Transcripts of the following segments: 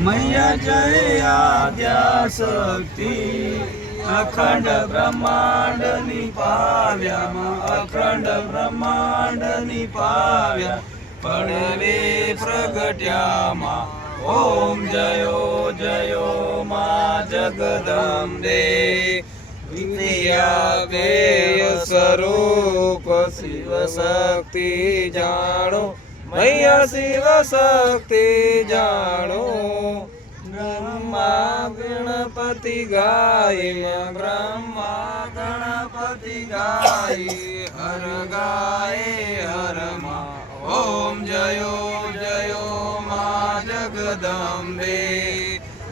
मैया जय आद्याशक्ती अखंड ब्रह्मांड निपाव्या अखंड ब्रह्मांड निपाव्या पडवे प्रगट्या मा ओम जयो जयो मा जगदंबे विद्या वेय स्वरूप शिव शक्ति जानो मैया शिव शक्ति जानो ब्रह्मा गणपति गाय ब्रह्मा गणपति गाय हर गाय हर मा ओम जयो जयो मा जगदंबे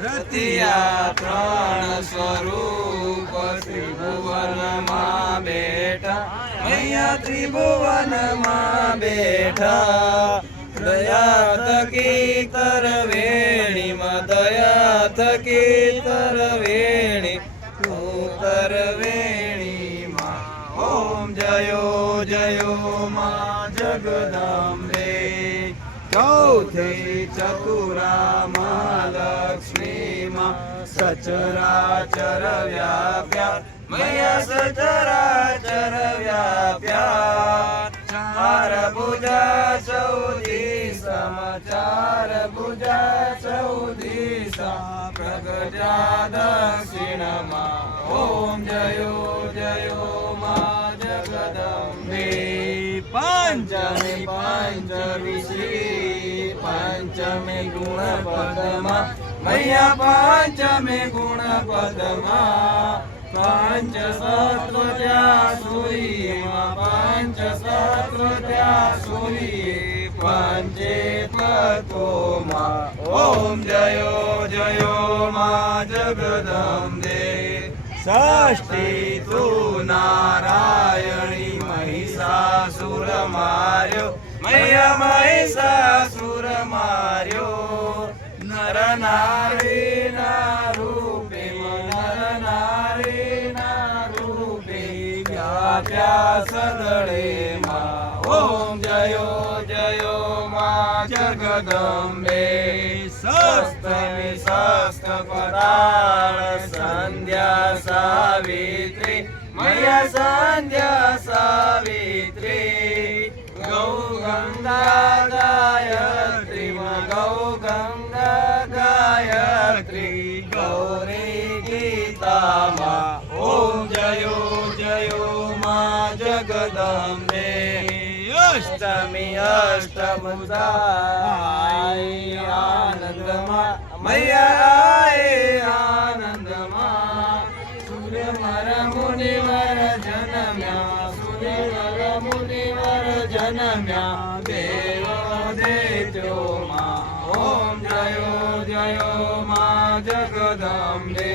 रतिया प्राण स्वरूप त्रिभुवन मा बेटा मैया त्रिभुवन मा बेटा दया थकी तरवेणी मा दया थकी तरवेणी तू तरवेणी मा ओम जयो जयो मा जगदंबे चौथे चतुरा मा लक्ष्मी मा सचराचर व्याप्या मैया सचराचर व्याप्या चार भुजा चौदिसा चार भुजा चौदिसा प्रगटा दक्षिण मा ओम जयो जयो मा जगदंबे पंचमी पंचविशी पंचमी गुण पदमा मैया पंचमी गुण पदमा पंच सत्व त्या सुई पंच सत्व त्या सुई पंचे तत्व मा ओम जयो जयो मा जगदंबे षष्ठी तू नारायणी महिषासुर मार्यो मैया महिषासुर मार्यो नर नारी ना रूपे नर नारी ना रूपे व्याप्या सदळे मा ओम जयो जयो मा जगदंबे सस्तमी सस्तपदाळ संध्या सावित्री मैया संध्या सावित्री गौ गंगा गायत्री गौ गंगा गायत्री गौरी गीता मा ओम जयो जयो मा जगदंबे अष्टमी अष्टभुजा आनंद मा मैया आनंद मा सूर्यवर मुनिवर जनम्या सूर्यवर मुनिवर जनम्या देव देत्यो मा ओम जयो जयो मा जगदंबे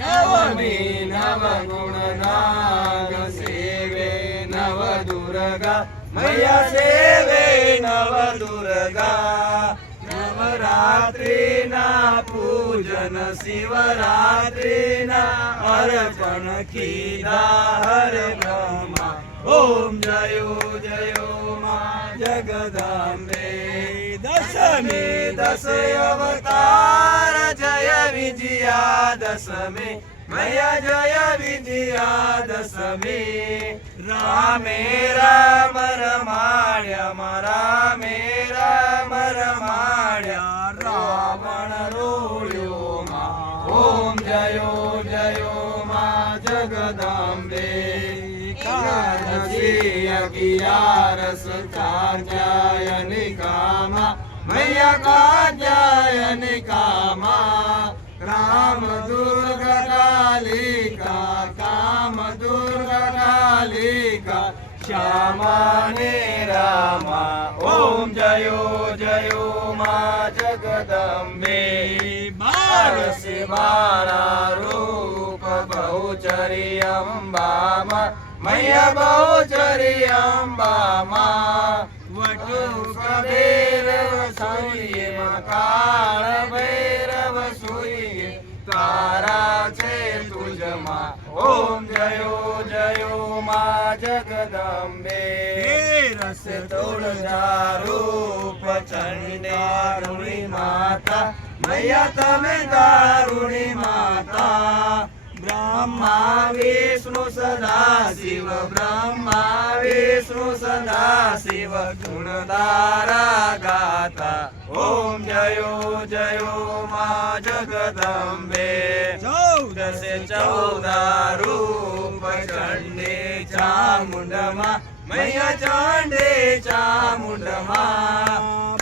नवमी नवगुण नाग सेवे नव दुर्गा मैया सेवे नव दुर्गा नवरात्रि ना पूजन शिवरात्रि ना अर्पण कीदा हरे ब्रह्मा ओम जयो जयो मा जगदंबे दशमी दश अवतार जय विजया दशमी मैया जय विजया दशमी रामे राम रमाड्या रामे राम रमाड्या रावण रोळ्यो मा ओम जयो जयो मा जगदंबे एकादशी अगियारस कात्यायनी कामा मैया कात्यायनी कामा राम दुर्गा कालिका काम दुर्गा कालिका श्यामा ने रामा ओम जयो जयो मा जगदंबे बारसे बारा रूप बहुचरी अंबा मा मैया बहुचरी अंबा मा वटुक भैरव सोइए मा काळ भैरव सोइए तारा छे तुझमा ओम जयो जयो मा जगदंबे रस तोड़ रूप चंडी माता मैया तमे दारुणी माता ब्रह्मा विष्णु सदा शिव ब्रह्मा विष्णु सदा शिव गुणधारा गाता ओम जयो जयो मा जगदंबे 14 रूप चंडे चामुंडमा मैया चंडे चामुंडमा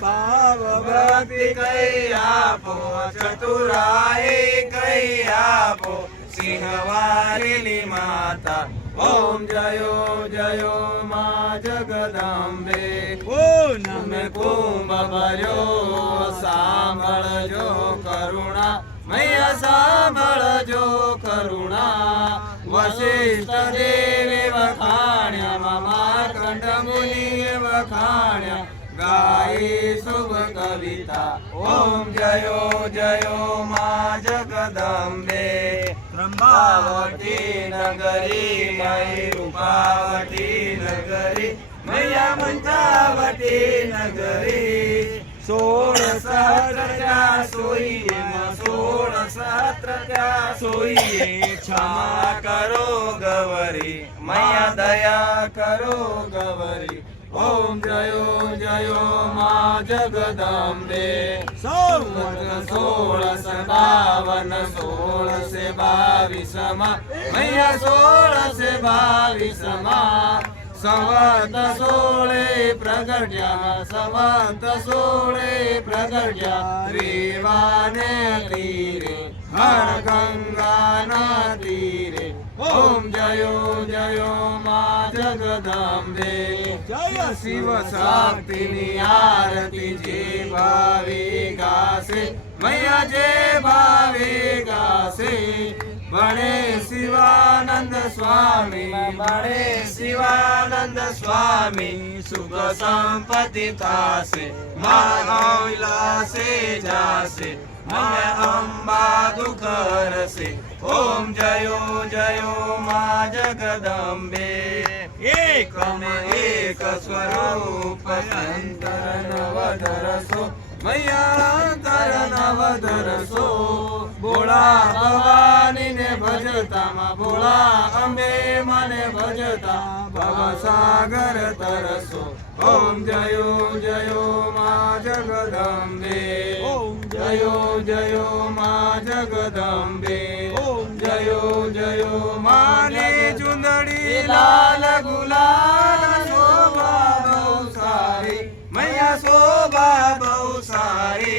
भाव भक्ति कई आपो चतुराई कई आपो सिंहवारिणी माता ओम जयो जयो मा जगदंबे नमे कुंभ भर्यो सांभळजो करुणा मैया सांभळजो करुणा वशिष्ठ देवे वखाण्या मार्कंड मुनी वखाण्या गाई शुभ कविता ओम जयो जयो मा जगदंबे त्र्यंबावती नगरी मयी रूपावती नगरी मैया मंत्रावती नगरी 16 सहस्र सोईये 16 सहस्र सोईये क्षमा करो गवरी मैया दया करो गवरी ओम जयो जयो मा जगदंबे 1652 1622 मैया 1622 संवत 16 प्रगट्या संवत 16 प्रगट्या रेवाने तीरे हर गंगा तीरे ओम जयो जयो मा जगदंबे जय शिव शक्तिनी आरती जे भावे गासे मैया जे भावे गासे बड़े शिवानंद स्वामी बड़े शिवानंद स्वामी सुख संपत्ति तासे महाविलासे जासे मैं अम्बा दुख रसे ओम जयो जयो मा जगदंबे एक में एक स्वरूप अंतर नवदरसो मैया अंतर नवदरसो बोला भवानी ने भजता मा बोला अंबे माने भजता भव सागर तरसो ओम जयो जयो मा जगदंबे ओम जयो जयो मा जगदंबे ओम जयो जयो माने चुंदड़ी लाल गुलाल शोभा बहु सारी मैया शोभा बहु सारी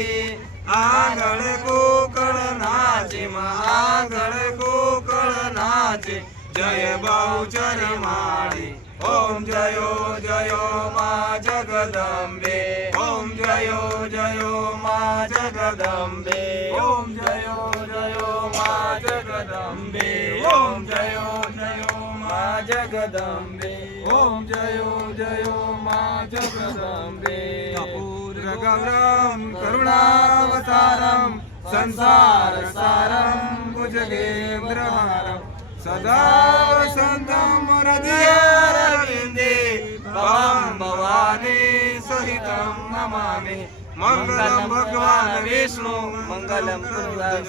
आंगण कोकण नाचे आंगण कोकण नाचे जय बहुचर माड़ी ओम जयो जयो मा जगदंबे ओम जयो जयो मा जगदंबे ओम जयो जयो मा जगदंबे ओम जयो जयो मा जगदंबे ओम जयो जयो मा जगदंबे गौरम करुणावतारम संसार सारम भुजगेन्द्रहारम सदा वसंतम हृदयारविंदे त्वां भवानी सहितं नमामि मंगलम भगवान विष्णु मंगलम गुरुदेव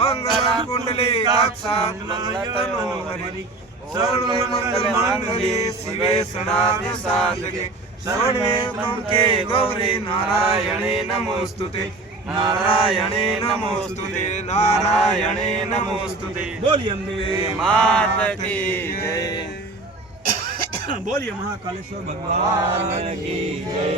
मंगलम कुंडली साक्षात् मंगलतनो हरि सर्वमंगल मांगल्ये शिवे सर्वार्थ साधके शरण्ये त्र्यंबके गौरी नारायणे नमोस्तुते नारायणे नमोस्तुते नारायणे नमोस्तुते बोलिए अम्बे मात की जय बोलिए महाकालेश्वर भगवान की जय।